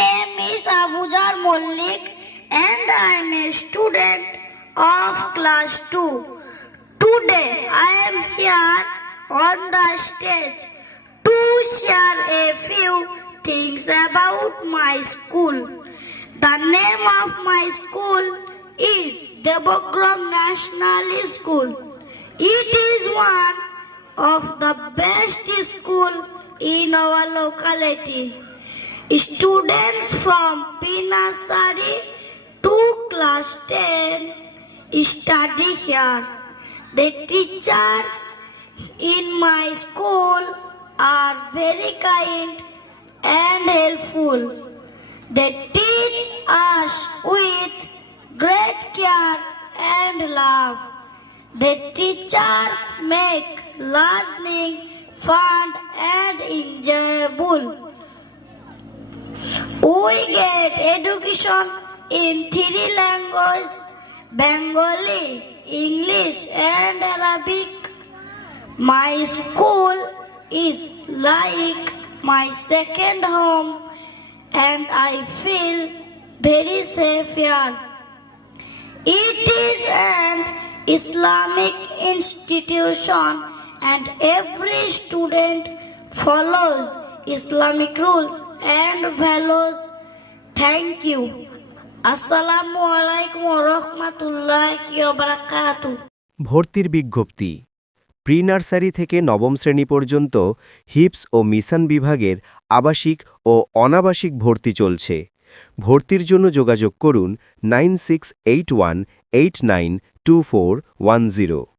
name is Abujar Mollik and I am a student of class 2. Today I am here on the stage to share a few things about my school. The name of my school is Devagram National School. It is one of the best schools in our locality. Students from pre-nursery to class 10 study here. The teachers in my school are very kind and helpful. They teach us with great care and love. The teachers make learning fun and enjoyable. We get education in 3 languages: Bengali, English and Arabic. My school is like my second home and I feel very safe here. It is an Islamic institution and every student follows Islamic rules and values. Thank you. Assalamu alaikum wa rahmatullahi wa barakatuh. ভর্তির বিজ্ঞপ্তি। Pre nursery থেকে নবম শ্রেণী পর্যন্ত হিপস ও mission বিভাগের আবাসিক ও অনাবাসিক ভর্তি চলছে। ভর্তির জন্য যোগাযোগ করুন 9681892410।